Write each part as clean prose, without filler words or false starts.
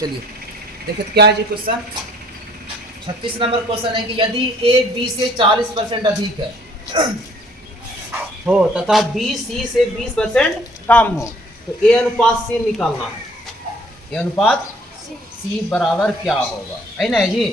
चलिए देखिए तो क्या है जी क्वेश्चन। 36 नंबर क्वेश्चन है कि यदि ए बी से 40% अधिक है हो तथा बी सी से 20% कम हो तो ए अनुपात सी निकालना है। ए अनुपात सी बराबर क्या होगा, है ना जी।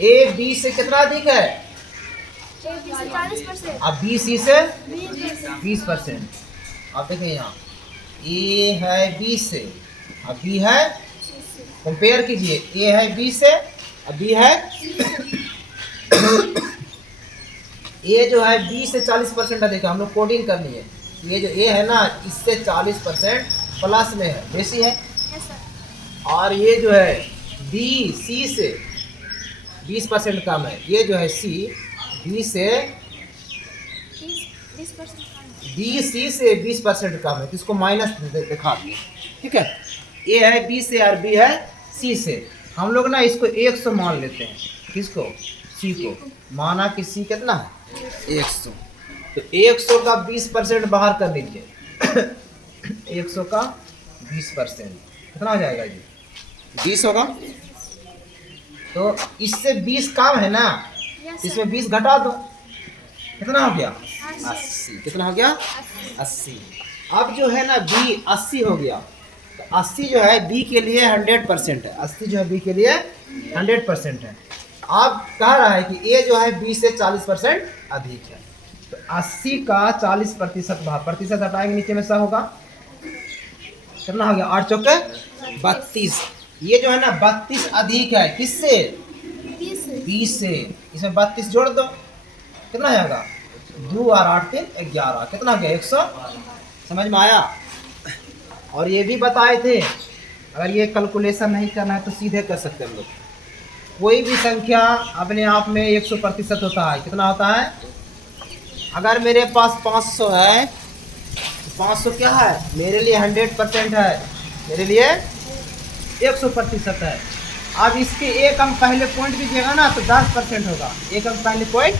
ए बी से कितना अधिक है, अब बी सी से 20%। अब देखिए यहाँ ए है बी से, अब बी है, कंपेयर कीजिए, ए है बी से, अब बी है ए जो है बी से 40% अधिक है, हम लोग कोडिंग करनी है। ये जो ए है ना इससे 40% प्लस में है, बेसी है। और ये जो है बी सी से 20% कम है, ये जो है सी बी से बी सी से 20% कम है, तो इसको माइनस दिखा दिए, ठीक है। ए है बी से और बी है सी से। हम लोग ना इसको 100 मान लेते हैं, किसको, सी को। माना कि सी कितना है 100, तो 100 का 20% बाहर कर लीजिए 100 का 20% कितना हो जाएगा जी, 20 होगा। तो इससे 20 कम है ना, इसमें 20 घटा दो, कितना हो गया 80। कितना हो गया 80। अब जो है ना बी 80 हो गया, तो 80 जो है बी के लिए 100% है, 80 जो है बी के लिए 100% है। अब कह रहा है कि ए जो है बी से 40% अधिक है, तो 80 का 40% प्रतिशत हटाएंगे, नीचे में 100 होगा, कितना हो गया 8 चौके 32। ये जो है ना 32 अधिक है किससे, 20 से। इसमें 32 जोड़ दो, कितना आएगा 2 और 8 3 11, कितना गया 100। समझ में आया। और ये भी बताए थे अगर ये कैलकुलेशन नहीं करना है तो सीधे कर सकते हैं हम लोग। कोई भी संख्या अपने आप में 100% होता है, कितना होता है। अगर मेरे पास 500 है तो 500 क्या है मेरे लिए 100% है, मेरे लिए 100% है। अब इसके एक अंक पहले पॉइंट दीजिएगा ना तो 10% होगा, एक अंक पहले पॉइंट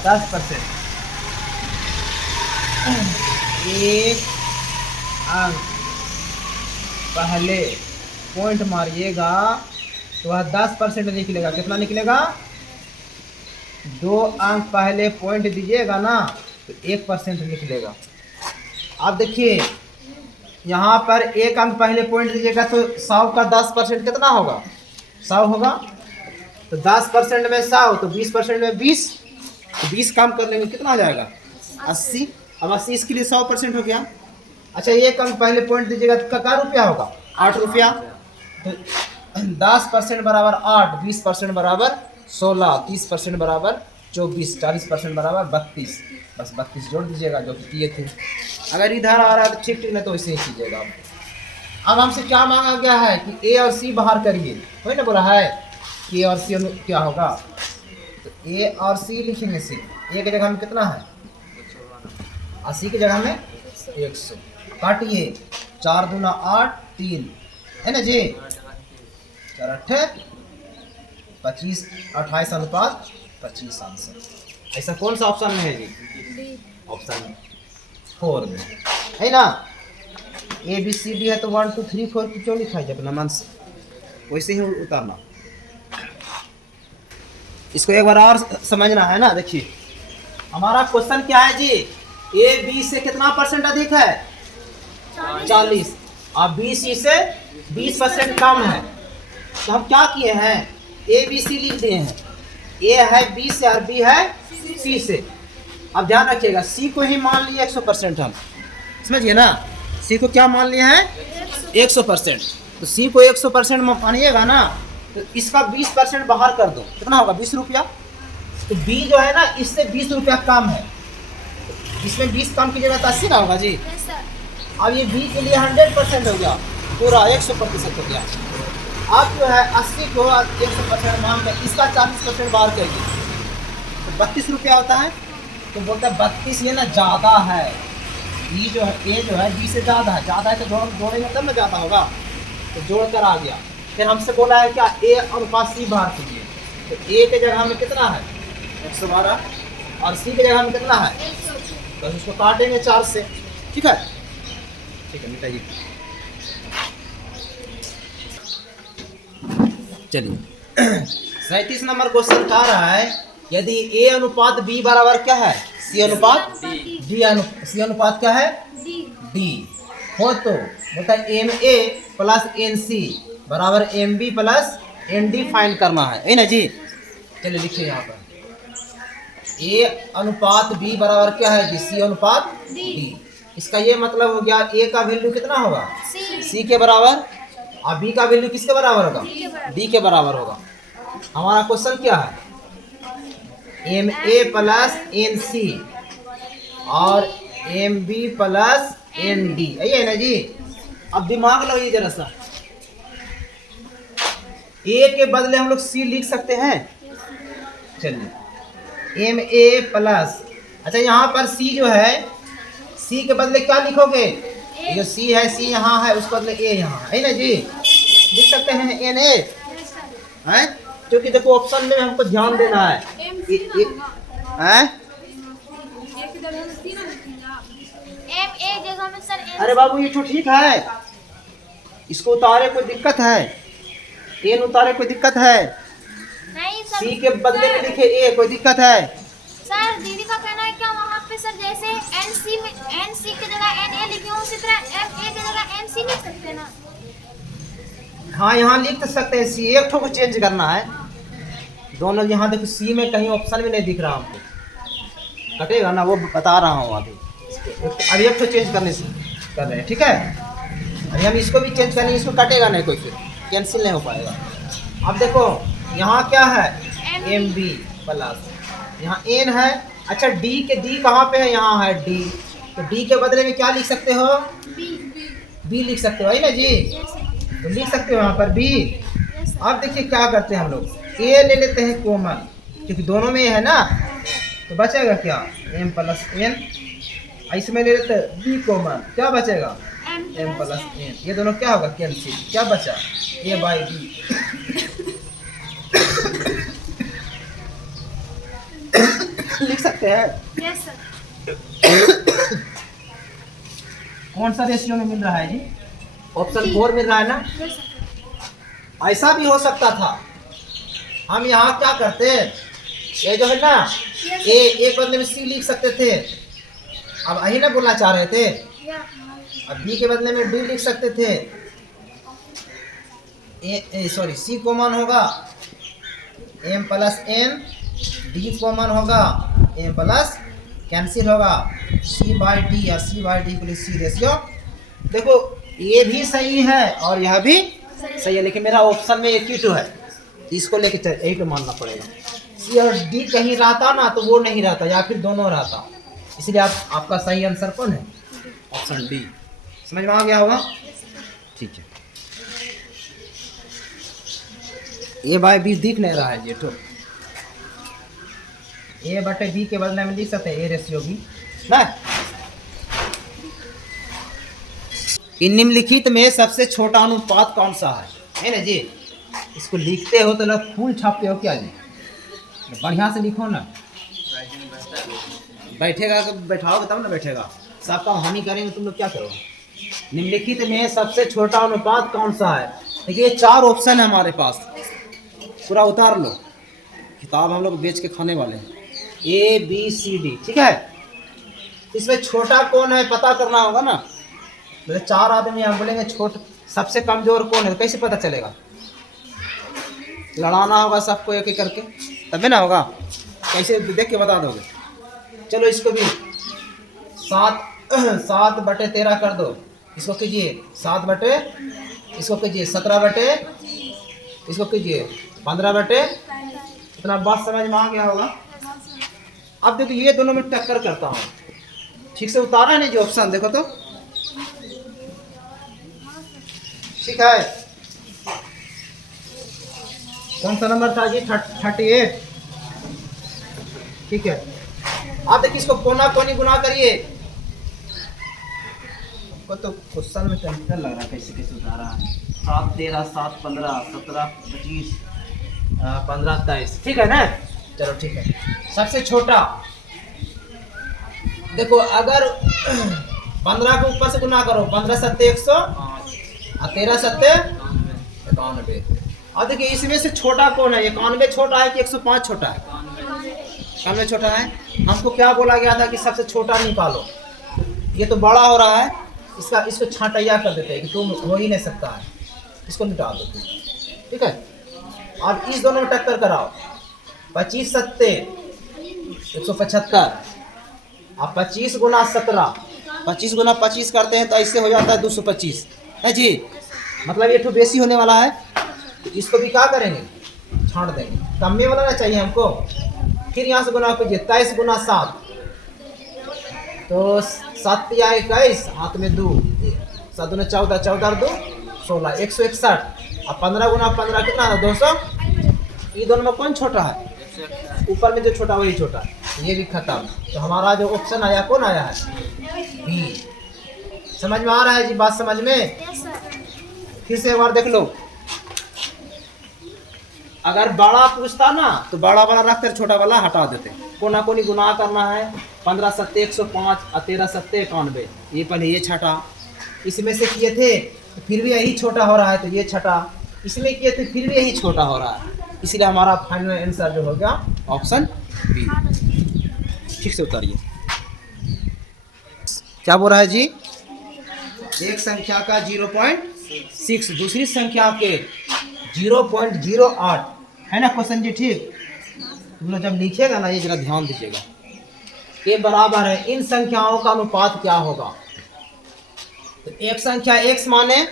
10%। एक अंक पहले पॉइंट मारिएगा तो वह 10% निकलेगा, कितना निकलेगा। 2 अंक पहले पॉइंट दीजिएगा ना तो 1% निकलेगा। अब देखिए यहाँ पर एक अंक पहले पॉइंट दीजिएगा तो 100 का 10% कितना होगा 100 होगा, तो 10% में 100 तो 20% में 20, तो 20 कम कर लेंगे, कितना आ जाएगा 80। अब 80 इसके लिए 100% हो गया। अच्छा एक अंक पहले पॉइंट दीजिएगा तो क्या रुपया होगा 8 रुपया, तो 10% बराबर 8, 20% बराबर 16, 30% बराबर 24, 40% बराबर 32। बस 32 जोड़ दीजिएगा जो किए थे। अगर इधर आ रहा है तो ठीक ठीक, नहीं तो वैसे ही कीजिएगा। अब हमसे क्या मांगा गया है कि ए और सी बाहर करिए, वही ना बोला है कि ए और सी क्या होगा, तो ए और सी लिखेंगे। सी ए की जगह में कितना है 80 की जगह में 100, काटिए 4 दूना 8 3 है ना जी, 4 8 25, 28 अनुपात 25 आंसर। ऐसा कौन सा ऑप्शन में है जी, ऑप्शन 4 में है ना। ए बी सी डी है तो 1 2 3 4 की क्यों लिखा है अपना मन से, वैसे ही उतारना। इसको एक बार और समझना है ना। देखिए हमारा क्वेश्चन क्या है जी, ए बी से कितना % अधिक है 40, और बी सी से 20% कम है। तो हम क्या किए हैं ए बी सी लिख दिए हैं, ए है बी से और बी है सी से। अब ध्यान रखिएगा सी को ही मान लिया 100% हम, समझिए ना। सी को क्या मान लिया है 100%, तो सी को 100% मानिएगा ना तो इसका 20% बाहर कर दो, कितना होगा 20 रुपया। तो बी जो है ना इससे 20 रुपया कम है, इसमें 20 कम कीजिएगा तो 80 ना होगा जी। अब ये बी के लिए 100% हो गया, पूरा 100% हो गया। अब जो है 80 को 100% मान कर इसका 40% बाहर करिए तो 32 रुपया होता है। तो बोलता है 32 ये ना ज़्यादा है, ये जो है ए जो है बी से ज़्यादा है तो जोड़ेंगे तब ना ज़्यादा होगा, तो जोड़ कर आ गया। फिर हमसे बोला है क्या ए अनुपात सी बाहर कीजिए, तो ए के जगह में कितना है 112 और सी के जगह में कितना है, बस उसको काटेंगे 4 से, ठीक है। ठीक है मिटाइए। चलिए 37 नंबर क्वेश्चन कह रहा है यदि ए अनुपात बी बराबर क्या है सी अनुपात सी अनुपात क्या है डी हो तो बता M A plus N C बराबर M B plus N D find करना है ना जी। चलिए लिखिए यहाँ पर ए अनुपात बी बराबर क्या है जी सी अनुपात डी। इसका ये मतलब हो गया ए का वैल्यू कितना होगा सी के बराबर और बी का वैल्यू किसके बराबर होगा डी के बराबर होगा। हमारा क्वेश्चन क्या है M A plus N C और M B plus N D है ना जी। अब दिमाग लगाइए जरा सा ए के बदले हम लोग सी लिख सकते हैं। चलिए एम ए प्लस अच्छा यहाँ पर सी जो है सी के बदले क्या लिखोगे जो सी है सी यहाँ है उसके बदले ए यहाँ है ना जी। लिख सकते हैं एन ए है क्योंकि देखो ऑप्शन में हमको ध्यान देना है अरे बाबू ये तो ठीक है इसको उतारे कोई दिक्कत है एन उतारे कोई दिक्कत है नहीं सर सी के बदले में लिखे ए कोई दिक्कत है सर दीदी का कहना है क्या वहाँ पे सर जैसे एन सी में एन सी की जगह एन ए लिखे हो उसी तरह एम ए की जगह एन सी लिख सकते हैं ना। हाँ यहाँ लिख तो सकते हैं सी एक ठो को चेंज करना है दोनों। यहाँ देखो सी में कहीं ऑप्शन भी नहीं दिख रहा हमको कटेगा ना वो बता रहा हूँ अभी एक ठो चेंज करने से कर रहे हैं ठीक है। अभी हम इसको भी चेंज करेंगे इसको कटेगा नहीं कोई फिर कैंसिल नहीं हो पाएगा। अब देखो यहाँ क्या है एम बी प्लस यहाँ एन है अच्छा डी के डी कहाँ पे है यहाँ है डी तो डी के बदले में क्या लिख सकते हो बी लिख सकते हो है ना जी। तो लिख सकते हो यहाँ पर बी। अब देखिए क्या करते हैं हम लोग ए ले लेते हैं कॉमन क्योंकि दोनों में है ना तो बचेगा क्या एम प्लस एन इसमें ले लेते हैं बी कॉमन क्या बचेगा एम प्लस एन ये दोनों क्या होगा कैंसिल क्या बचा ए बाई बी। लिख सकते हैं यस सर कौन सा रेशियो में मिल रहा है जी ऑप्शन 4 मिल रहा है ना। यस सर ऐसा भी हो सकता था हम यहाँ क्या करते ये जो है ना ए एक बदले में सी लिख सकते थे अब यही ना बोलना चाह रहे थे अब बी के बदले में डी लिख सकते थे सॉरी सी कॉमन होगा M plus N D common होगा एम प्लस कैंसिल होगा सी बाई डी या C by D plus C ratio. देखो ये भी सही है और यह भी सही है लेकिन मेरा ऑप्शन में एक ही तो है इसको लेके यही तो मानना पड़ेगा। सी और डी कहीं रहता ना तो वो नहीं रहता या फिर दोनों रहता इसलिए आपका सही आंसर कौन है ऑप्शन डी। समझ में आ गया होगा ठीक है। ए बाई बी दिख नहीं रहा है ये तो ए बटे बी के बदले में लिख सकते हैं ए रेशियो बी ना। इन निम्नलिखित में सबसे छोटा अनुपात कौन सा है ना जी। इसको लिखते हो तो लोग फूल छापते हो क्या जी बढ़िया से लिखो ना बैठेगा बैठाओगे तब ना बैठेगा सब काम हम ही करेंगे तुम लोग क्या करोगे। निम्नलिखित में सबसे छोटा अनुपात कौन सा है देखिए 4 ऑप्शन है हमारे पास पूरा उतार लो किताब हम लोग बेच के खाने वाले हैं ए बी सी डी ठीक है। इसमें छोटा कौन है पता करना होगा ना तो 4 आदमी हम बोलेंगे सबसे कमजोर कौन है कैसे पता चलेगा लड़ाना होगा सबको एक एक करके तभी ना होगा कैसे देख के बता दोगे। चलो इसको भी 7 बटे 13 कर दो इसको कीजिए 7 बटे इसको कीजिए 17 बटे इसको कीजिए 15 बटे इतना बात समझ में आ गया होगा। अब देखो ये दोनों में टक्कर करता हूँ ठीक से उतारा नहीं जो ऑप्शन देखो तो ठीक है। कौन सा नंबर था जी 38 ठीक है। आप देखिए इसको कोना कोनी गुना करिए हमको तो क्वेश्चन में टेंशन लग रहा है कैसे कैसे उतारा है 7 13 7 15 17 25 15 23 ठीक है ना। चलो ठीक है सबसे छोटा देखो अगर 15 को ऊपर से गुना करो 15 सत्ते 100 और 13 सत्ते 91 अब देखिए इसमें से छोटा कौन है, 91 छोटा है कि 105 छोटा है? 91 छोटा है। हमको क्या बोला गया था कि सबसे छोटा निकालो। ये तो बड़ा हो रहा है, इसको छांटैया कर देते हैं कि तुम हो ही नहीं सकता है, इसको मिटा दो तुम, ठीक है। अब इस दोनों में टक्कर कराओ, 25 सत्ते 175। अब 25 गुना 17, 25 गुना 25 करते हैं तो ऐसे हो जाता है 225 है जी। मतलब ये तो बेसी होने वाला है, तो इसको भी क्या करेंगे, छांट देंगे। कम वाला ना चाहिए हमको। फिर यहाँ से गुना कीजिए, 23 गुना 7 तो 7 या 21, हाथ में 2, 7 दूना 14, 14 2 16, 161। अब 15 गुना 15 कितना है, 200। ये दोनों में कौन छोटा है, ऊपर में जो छोटा वही छोटा है। ये भी खत्म। तो हमारा जो ऑप्शन आया कौन आया है, बी। समझ में आ रहा है जी, बात समझ में? Yes sir. फिर से एक बार देख लो। अगर बड़ा पूछता ना तो बड़ा वाला रखकर छोटा वाला हटा देते। कोना कोनी गुना करना है, 15 सत्ते 105 और 13 सत्ते 91। ये पहले ये छटा, इसमें से किए थे तो फिर भी यही छोटा हो रहा है, तो ये छटा, इसमें किए थे फिर भी यही छोटा हो रहा है। इसलिए हमारा फाइनल आंसर जो हो गया ऑप्शन बी। ठीक से उतारिए। क्या बोल रहा है जी, एक संख्या का 0.6 दूसरी संख्या के 0.08 है ना क्वेश्चन जी, ठीक। तुम लोग जब लिखेगा ना ये जरा ध्यान दीजिएगा। ये बराबर है, इन संख्याओं का अनुपात क्या होगा। तो एक संख्या x माने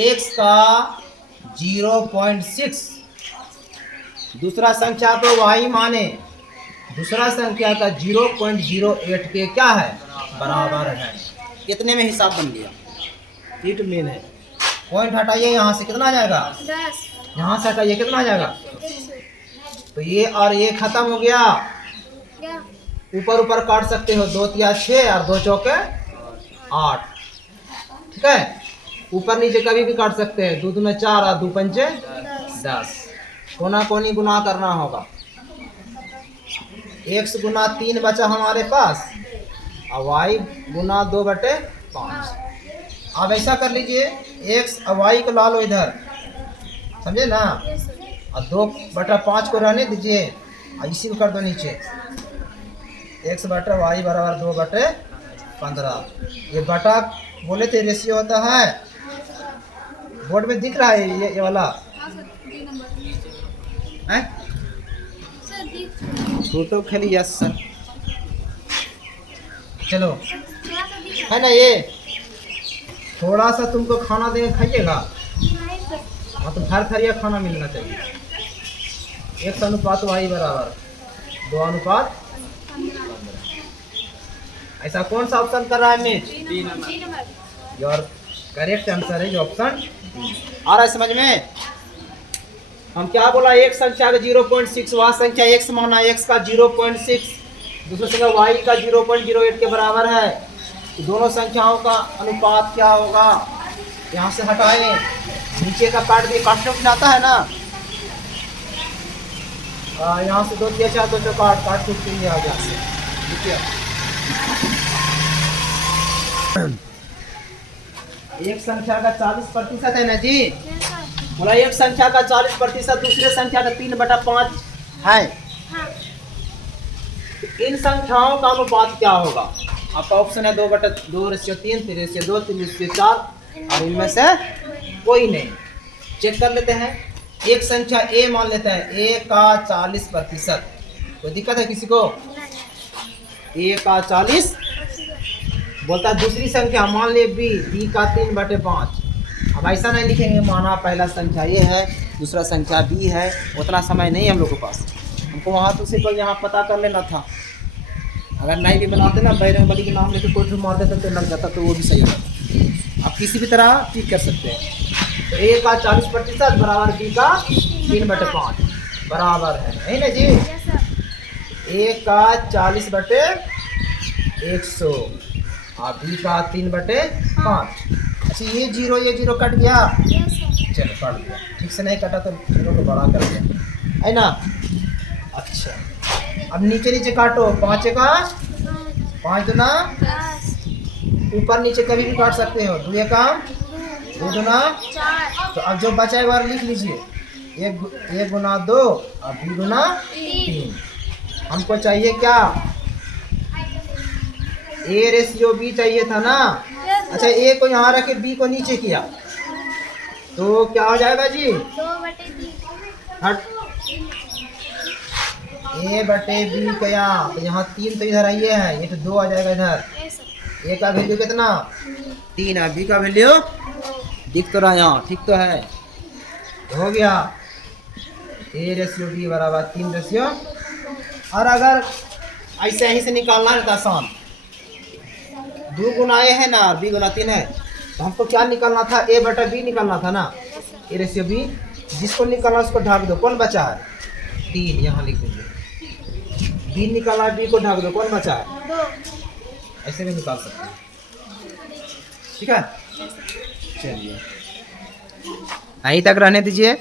x का 0.6, दूसरा संख्या को y माने दूसरा संख्या का 0.08 के क्या है, बराबर है। कितने में हिसाब बन गया, इट मीन है। पॉइंट हटाइए, यहाँ से कितना आ जाएगा, 10। यहाँ से हटाइए कितना आ जाएगा, तो ये और ये खत्म हो गया। क्या? ऊपर ऊपर काट सकते हो, 2 तिया 6 और 2 चौके 8, ठीक है। ऊपर नीचे कभी भी काट सकते हैं, 2 दूना 4 और 2 पंचे 10। कोना कोनी गुना करना होगा। x गुना 3 बचा हमारे पास और y गुना 2/5। अब ऐसा कर लीजिए, x और y को ला लो इधर, समझे ना, यस सर। और 2/5 को रहने दीजिए और इसी को कर दो नीचे, x बटा y बराबर 2/15। ये बटा बोले थे रेशियो होता है, बोर्ड में दिख रहा है ये वाला हाँ सर, डी नंबर है। सर, डी फोटो खेली, यस सर। चलो थोड़ा सा डी है ना, ये थोड़ा सा तुमको खाना देंगे, खाइएगा। नहीं सर। हाँ तो भर थरिया खाना मिलना चाहिए। 1 अनुपात y बराबर 2 अनुपात 15। ऐसा कौन सा ऑप्शन कर रहा है miss, D number. Your correct answer है ऑप्शन। आ रहा है समझ में? हम क्या बोला, एक संख्या का 0.6, वह संख्या x माना, x का 0.6, दूसरी संख्या y का 0.08 के बराबर है। तो दोनों संख्याओं का अनुपात क्या होगा, यहाँ से हटाएं, नीचे का काट दिए, काटने में आता है ना, यहाँ से 2 तिया 4 2 चौका 8 काट कुछ के लिए आ गया, ठीक है। एक संख्या का 40% है ना जी, यस सर। बोला एक संख्या का 40% दूसरे संख्या का 3/5 है। हाँ। इन संख्याओं का अनुपात क्या होगा, आपका ऑप्शन है 2/2, 3, 3/2, 3/4, और इनमें से कोई नहीं। चेक कर लेते हैं। एक संख्या a मान लेते हैं, a का 40%, कोई दिक्कत है किसी को, a का 40 बोलता है। दूसरी संख्या मान ले b का 3/5। अब ऐसा नहीं लिखेंगे माना पहला संख्या ये है, दूसरा संख्या b है, उतना समय नहीं हम लोग के पास, हमको वहाँ तो सिर्फ यहाँ पता कर लेना था। अगर नहीं भी बनाते ना, बजरंग बली के नाम लेके कोई मार देते तो लग जाता, तो वो भी सही होता। आप किसी भी तरह ठीक कर सकते हैं। तो a का 40% बराबर b का 3/5 बराबर है ना जी। Yes sir. a का 40/100 और b का 3/5। अच्छा ये जीरो कट गया, यस सर। चलो कट गया, ठीक से नहीं कटा तो जीरो को बड़ा कर दिया, है ना। अच्छा अब नीचे नीचे काटो, 5 का 5 दूना, 10। ऊपर नीचे कभी भी काट सकते हो, 2 का 2 गुना 4 तो अब जो बचा एक बार लिख लीजिए, एक गुना 2 और बी गुना 3। हमको चाहिए क्या, ए रेशियो बी चाहिए था ना। अच्छा ए को यहाँ रखे बी को नीचे किया तो क्या हो जाएगा जी, 2/3 हट ए बटे बी क्या, तो यहाँ 3 तो इधर आइए है, ये तो 2 आ जाएगा इधर। ए का वैल्यू कितना 3 है, बी का वैल्यू दिख तो रहा है यहाँ, ठीक तो है, हो गया ए रेशियो बी बराबर 3 रेशियो। और अगर ऐसे ही से निकालना है तो आसान, 2 गुना ए है ना और बी गुना 3 है, तो हमको क्या निकालना था, ए बटा बी निकालना था ना, ए रेशियो बी, जिसको निकालना उसको ढाक दो, कौन बचा है 3, यहाँ लिख दीजिए, बी निकालना है, बी को ढाक दो, कौन बचा है 2 ऐसे भी निकाल सकते हैं, ठीक है। चलिए यहीं तक रहने दीजिए।